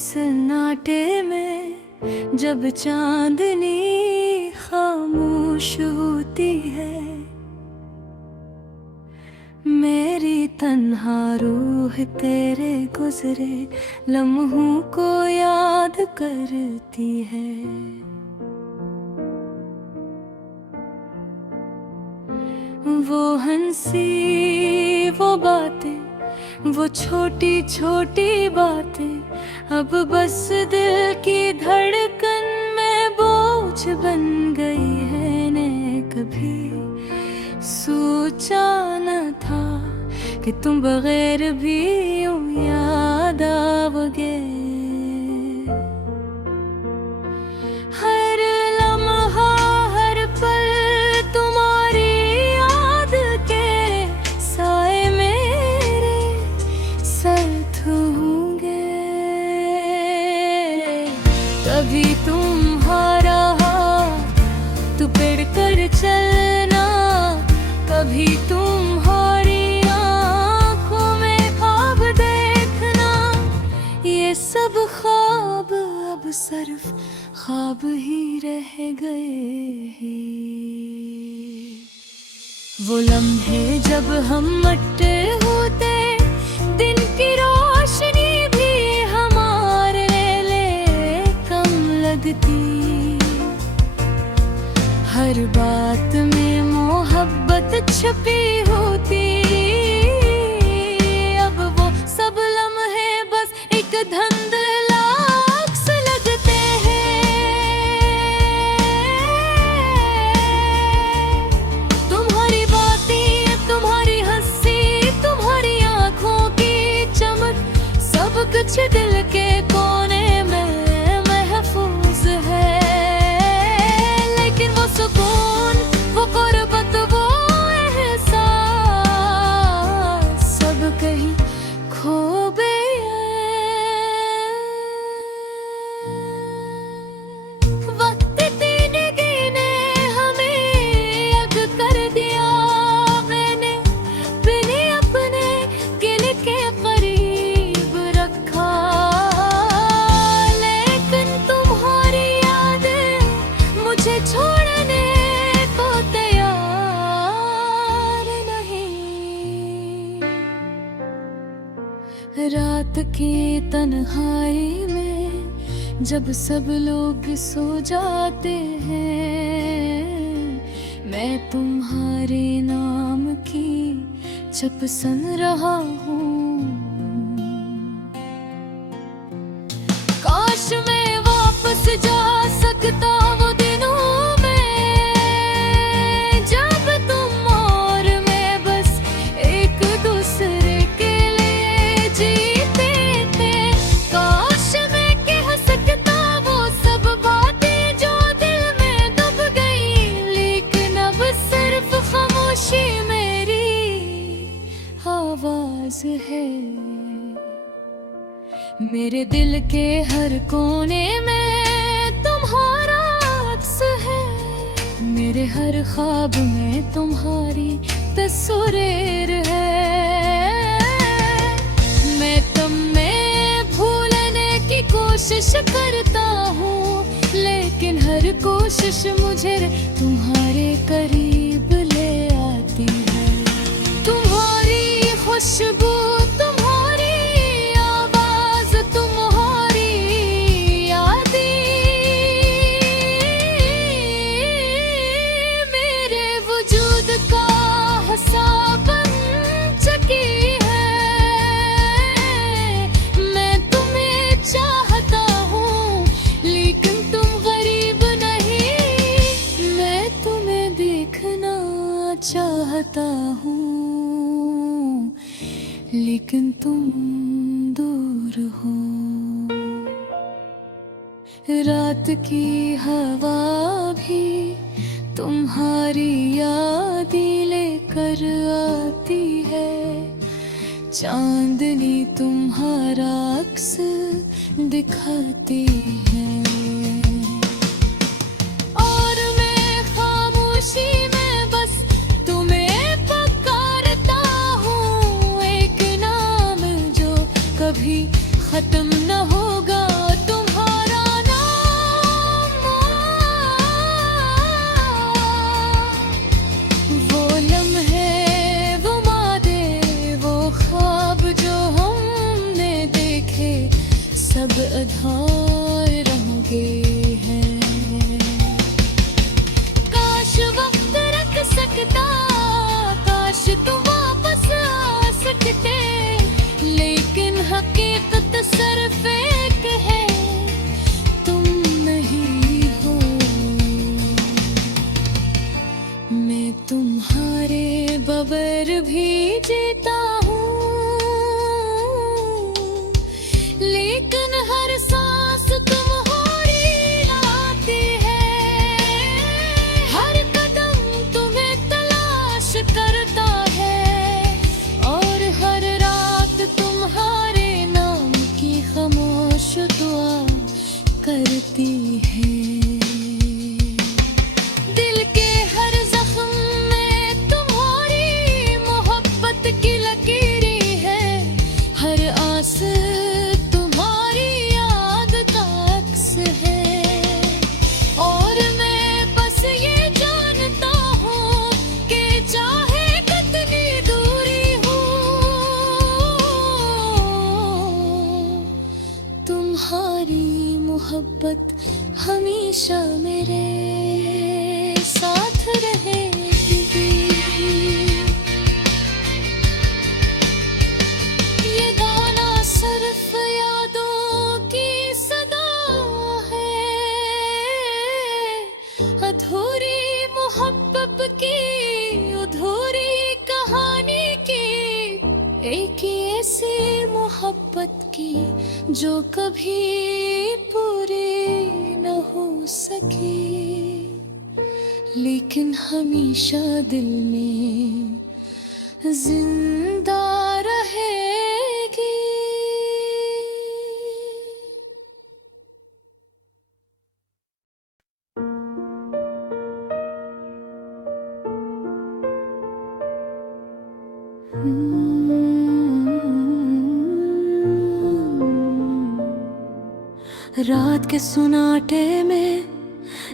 सन्नाटे में जब चांदनी खामोश होती है, मेरी तन्हा रूह तेरे गुजरे लम्हों को याद करती है। वो हंसी, वो बातें, वो छोटी छोटी बातें अब बस दिल की धड़कन में बोझ बन गई है। ने कभी सोचा न था कि तुम बगैर भी यूं याद आओगे। हर लम्हा हर पल तुम्हारी याद के साए मेरे सर छूंगे। कभी तुम्हारा हाथ पकड़ कर चलना, कभी तुम्हारी आंखों में ख्वाब देखना। ये सब ख्वाब अब सिर्फ ख्वाब ही रह गए हैं। वो लम्हे जब हम मट्टे होते, दिन की रोशनी भी हमारे लिए कम लगती। हर बात में मोहब्बत छुपी होती। अब वो सब लम्हे बस एक धुंधला अक्स लगते हैं। तुम्हारी बातें, तुम्हारी हंसी, तुम्हारी आंखों की चमक, सब कुछ दिल के कोने में महफूज है। लेकिन वो सुकून, वो गुर्बत, वो एहसास सब कहीं खो गए। वक्त तेने गिने हमें यग कर दिया। मैंने बिने अपने गिन के करीब रखा। लेकिन तुम्हारी यादें मुझे छोड़ने को तैयार नहीं। रात की तन्हाई में जब सब लोग सो जाते हैं, मैं तुम्हारे नाम की जप सुन रहा हूँ। काश मैं वापस जा सकता वो दिनों में, जब तुम और मैं बस एक दूसरे के लिए जीते थे। काश मैं कह सकता वो सब बातें जो दिल में दब गई। लेकिन अब सिर्फ खामोशी मेरी आवाज है। मेरे दिल के हर कोने में तुम्हारा अक्स है। मेरे हर ख्वाब में तुम्हारी तस्वीर है। मैं तुम में भूलने की कोशिश करता हूँ, लेकिन हर कोशिश मुझे तुम्हारे करीब ले आती है। तुम्हारी खुशबू, तुम्हारी आवाज, तुम्हारी यादें मेरे वजूद का हिस्सा बन चुकी है। मैं तुम्हें चाहता हूँ, लेकिन तुम गरीब नहीं। मैं तुम्हें देखना चाहता हूँ, लेकिन तुम दूर हो। रात की हवा भी तुम्हारी याद लेकर आती है। चांदनी तुम्हारा अक्स दिखाती है। और मैं खामोशी में बस तुम्हें पुकारता हूँ। एक नाम जो कभी खत्म न होगा। करती है। दिल के हर जख्म में तुम्हारी मोहब्बत की लकीरें है, हर आस तुम्हारी याद का अक्स है। और मैं बस ये जानता हूँ कि चाहे कितनी दूरी हो, तुम्हारी मोहब्बत हमेशा मेरे साथ रहेगी। ये गाना सिर्फ यादों की सदा है, अधूरी मोहब्बत की अधूरी कहानी की, एक ही ऐसी मोहब्बत की जो कभी पूरी न हो सकी, लेकिन हमेशा दिल में जिंदा रहेगी। रात के सुनाटे में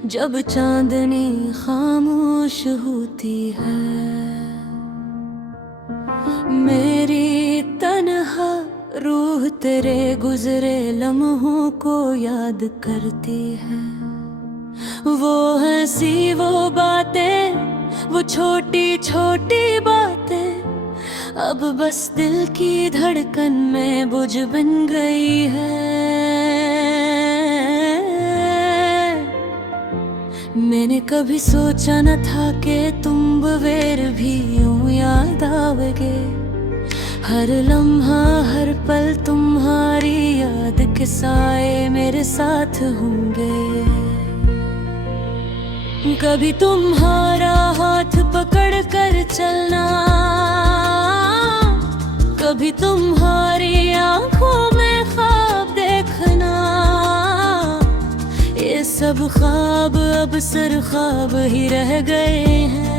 जब चांदनी खामोश होती है, मेरी तन्हा रूह तेरे गुजरे लम्हों को याद करती है। वो हंसी वो बातें, वो छोटी छोटी बातें, अब बस दिल की धड़कन में बुझ बन गई है। मैंने कभी सोचा न था कि तुम बगैर भी यूं याद आओगे। हर लम्हा हर पल तुम्हारी याद के साए मेरे साथ होंगे। कभी तुम्हारा हाथ पकड़ कर चलना, कभी तुम्हारी आंखों में ख्वाब देखना, ये सब ख्वाब अब सिर्फ ख्वाब ही रह गए हैं।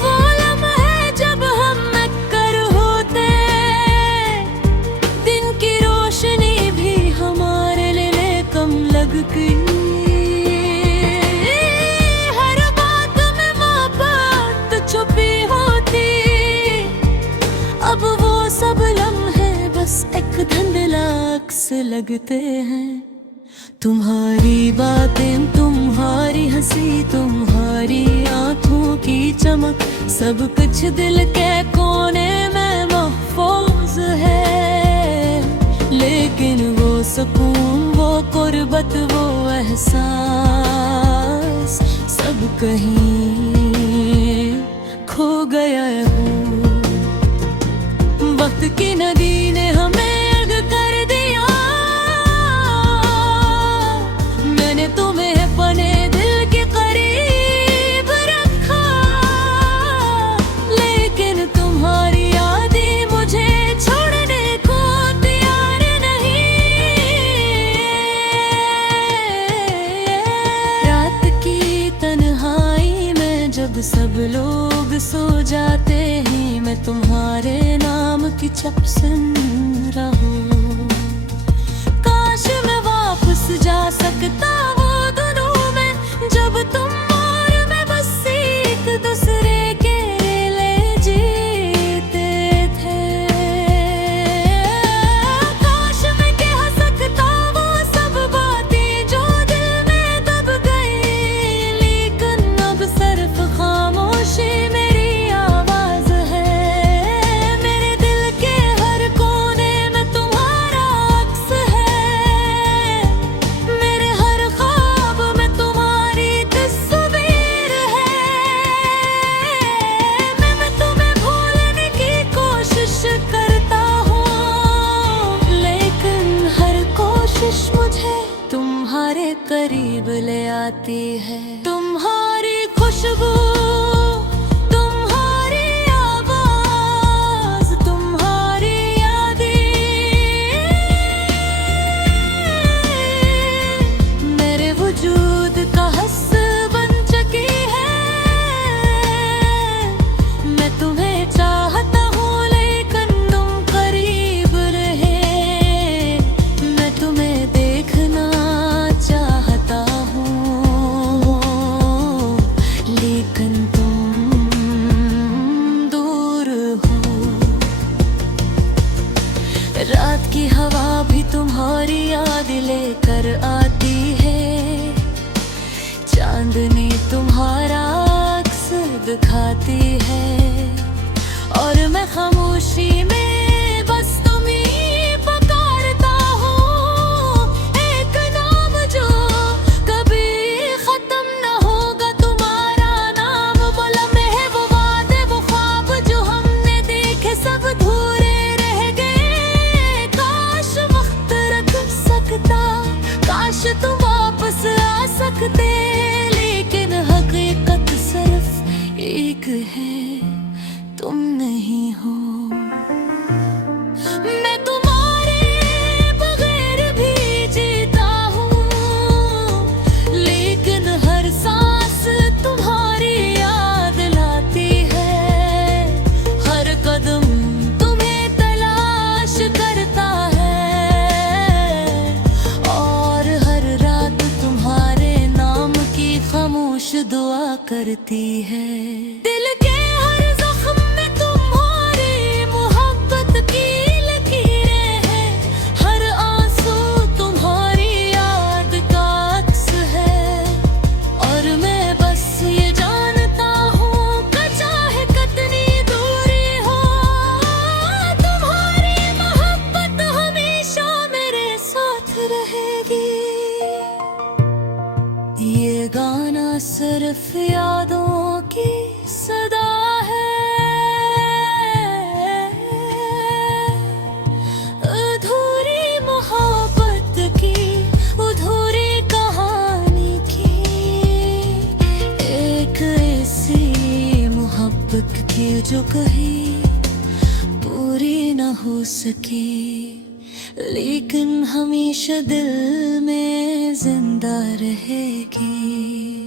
वो लम्हे जब हम मिलकर होते, दिन की रोशनी भी हमारे लिए कम लग गई। हर बात में मोहब्बत छुपी होती, अब वो सब लम्हे बस एक धुंधला अक्स लगते हैं। तुम्हारी बातें, तुम्हारी हंसी, तुम्हारी आंखों की चमक, सब कुछ दिल के कोने में महफूज है। लेकिन वो सुकून, वो कुर्बत, वो एहसास सब कहीं खो गया हूँ। वक्त की नदी ने हमें अलग कर दिया, मैंने तुम्हें अपने दिल के करीब रखा, लेकिन तुम्हारी यादें मुझे छोड़ने को तैयार नहीं। रात की तन्हाई में जब सब लोग सो जाते हैं, मैं तुम्हारे नाम की छप सुन रहा हूँ। काश मैं वापस जा सकता वो दिनों में जब तुम और मैं बस एक दूसरे के लिए जीते थे। काश मैं कह सकता वो सब बातें जो दिल में दब गई, लेकिन अब सिर्फ खामोशी मेरी आवाज है। मेरे दिल के हर कोने में तुम्हारा अक्स है, मेरे हर ख्वाब में तुम्हारी तस्वीर है। मैं तुम्हें भूलने की कोशिश करता हूँ, लेकिन हर कोशिश मुझे तुम्हारे करीब ले आती है। तुम्हारी खुशबू, तुम्हारी आवाज, तुम्हारी की हवा भी तुम्हारी याद लेकर आती है, चांदनी तुम्हारा अक्स दिखाती है, और मैं खामोशी में बस तुम्हीं पुकारता हूँ। एक नाम जो कभी खत्म न होगा, तुम्हारा नाम। वो लम्हे, वो वादे, वो ख्वाब जो हमने देखे सब अधूरे रह गए। काश वक्त रख सकता, काश तुम वापस आ सकते, लेकिन हकीकत सिर्फ एक है, तुम नहीं हो। मैं तुम्हारे बगैर भी जीता हूँ, लेकिन हर सांस तुम्हारी याद लाती है। हर कदम तुम्हें तलाश करता है, और हर रात तुम्हारे नाम की खामोश दुआ करती है। दिल के हर जख्म में तुम्हारी मोहब्बत की लकीरें हैं, हर आंसू तुम्हारी याद का अक्स है, और मैं बस ये जानता हूँ कि चाहे कितनी दूरी हो, तुम्हारी मोहब्बत हमेशा मेरे साथ रहेगी। ये गाना सिर्फ यादों की सदा है, अधूरी मोहब्बत की, अधूरी कहानी की, एक ऐसी मोहब्बत की जो कहीं पूरी न हो सकी, लेकिन हमेशा दिल में जिंदा रहेगी।